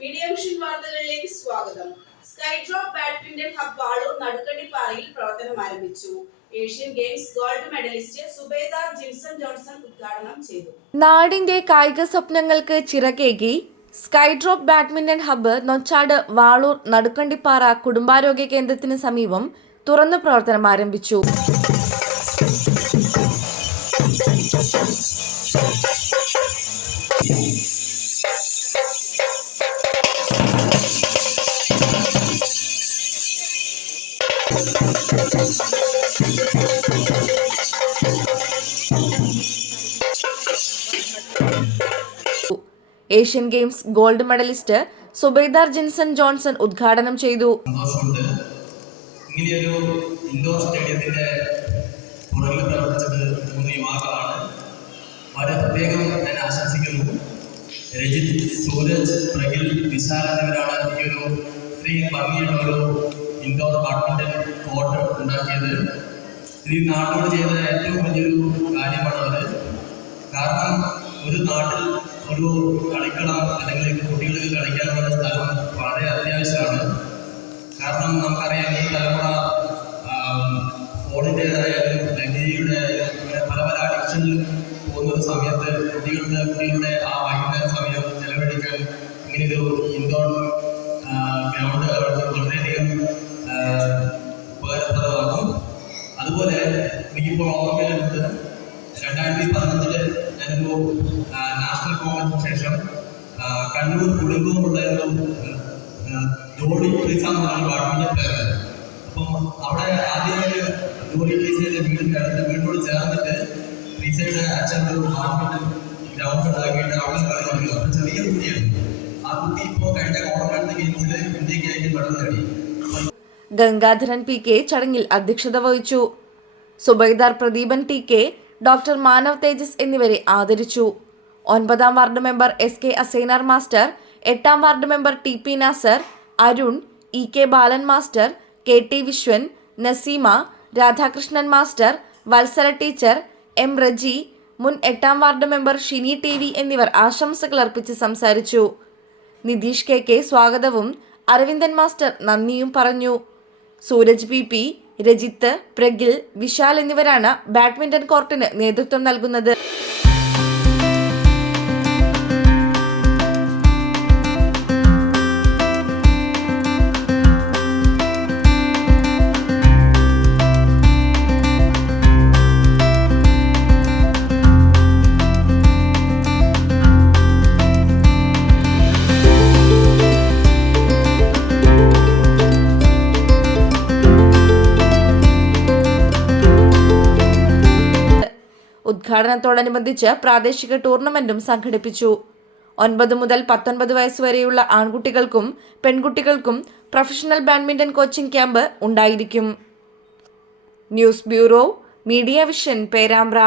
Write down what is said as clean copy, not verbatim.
Media Vision വാർത്തകളിലേക്ക് സ്വാഗതം. Sky Drop badminton hub Valoor നടുക്കണ്ടിപ്പാറയിൽ പ്രവർത്തനം ആരംഭിച്ചു. Asian Games gold medalist Subedar Jinson Johnson ഉദ്ഘാടനം ചെയ്തു. നാടിന്റെ കായിക സ്വപ്നങ്ങൾക്ക് ചിറകേകി Sky Drop badminton hub Nochad Valoor Nadukkandippara കുടുംബാരോഗ്യ കേന്ദ്രത്തിന് സമീപം തുറന്നു പ്രവർത്തനം ആരംഭിച്ചു. Asian Games gold medalist Subedar Jinson Johnson ഉദ്ഘാടനം ചെയ്തു. ഇങ്ങനെയൊരു ഇൻഡോർ സ്റ്റേഡിയത്തിന്റെ പുറകിൽ പ്രവർത്തിച്ചത് 3 യുവാക്കളാണ്. വളരെ പ്രത്യേകം ഞാൻ ആശംസിക്കുന്നു. രജിത്, സൂരജ്, പ്രഗിൽ, വിശാൽ എന്നിവരാണ് ഈ ഒരു ഇത്രയും ഭംഗിയുള്ള ഒരു ഇൻഡോർ ബാഡ്മിന്റൺ കോർട്ട് ഉണ്ടാക്കിയത്. ഈ നാട്ടോട് ചെയ്ത ഏറ്റവും വലിയൊരു കാര്യമാണ് അത്. കാരണം ഒരു നാട്ടിൽ ഒരു കളിക്കളം അല്ലെങ്കിൽ കുട്ടികൾക്ക് കളിക്കാനുള്ള സ്ഥലം വളരെ അത്യാവശ്യമാണ്. കാരണം നമുക്കറിയാം ഈ തലമുറ ഫോണിൻ്റെതായാലും ലഹരിയുടെ ആയാലും അങ്ങനെ പല പല അഡിക്ഷനിൽ പോകുന്ന ഒരു സമയത്ത് കുട്ടികളുടെ ആ വൈകുന്നേര സമയം ചെലവഴിക്കാൻ ഇങ്ങനെയൊരു ഇൻഡോർ ഗ്രൗണ്ട് വളരെയധികം ഉപകാരപ്രദമാക്കും. അതുപോലെ എനിക്കിപ്പോൾ ഓർമ്മയിലുണ്ട് 2015 ഞാനൊരു നാഷണൽ കോൺഗ്രസിന് ശേഷം കണ്ണൂർ കുടുംബമുണ്ടായൊരു ജോഡി പ്രീസ എന്നാണ് ബാഡ്മിന്റൺ പ്ലെയർ. അപ്പം അവിടെ ആദ്യമായിട്ട് ജോഡി പ്രീസയുടെ വീടിനോട് ചേർന്നിട്ട് പ്രീസയുടെ അച്ഛൻ ഒരു ബാഡ്മിന്റൺ ഗ്രൗണ്ട് ഉണ്ടാക്കിയിട്ട് അവിടെ കളിക്കുന്നു. അപ്പം ചെറിയ കുട്ടിയാണ്. ആ കുട്ടി ഇപ്പോൾ കഴിഞ്ഞ കോമൺവെൽത്ത് ഗെയിംസിൽ ഇന്ത്യക്കായിട്ട് മെഡൽ നേടി. ഗംഗാധരൻ പി.കെ. ചടങ്ങിൽ അധ്യക്ഷത വഹിച്ചു. സുബൈദാർ പ്രദീപൻ ടി.കെ., ഡോക്ടർ മാനവ് തേജസ് എന്നിവരെ ആദരിച്ചു. 9ാം ward member S K. Asainar master, 8ാം ward member T P. Nasar, Arun, E K. Balan master, K T. Viswan, Naseema, Radhakrishnan master, Vatsala teacher, M. Reji, മുൻ 8ാം വാർഡ് മെമ്പർ ഷിനി ടി.വി. എന്നിവർ ആശംസകൾ അർപ്പിച്ച് സംസാരിച്ചു. നിതീഷ് കെ.കെ. സ്വാഗതവും അരവിന്ദൻ മാസ്റ്റർ നന്ദിയും പറഞ്ഞു. സൂരജ് പി.പി., രജിത്ത്, പ്രഗിൽ, വിശാൽ എന്നിവരാണ് ബാഡ്മിന്റൺ കോർട്ടിന് നേതൃത്വം നൽകുന്നത്. ഉദ്ഘാടനത്തോടനുബന്ധിച്ച് പ്രാദേശിക ടൂർണമെന്റും സംഘടിപ്പിച്ചു. 9 മുതൽ 19 വയസ്സുവരെയുള്ള ആൺകുട്ടികൾക്കും പെൺകുട്ടികൾക്കും പ്രൊഫഷണൽ ബാഡ്മിന്റൺ കോച്ചിംഗ് ക്യാമ്പ് ഉണ്ടായിരിക്കും. News bureau, media vision, Perambra.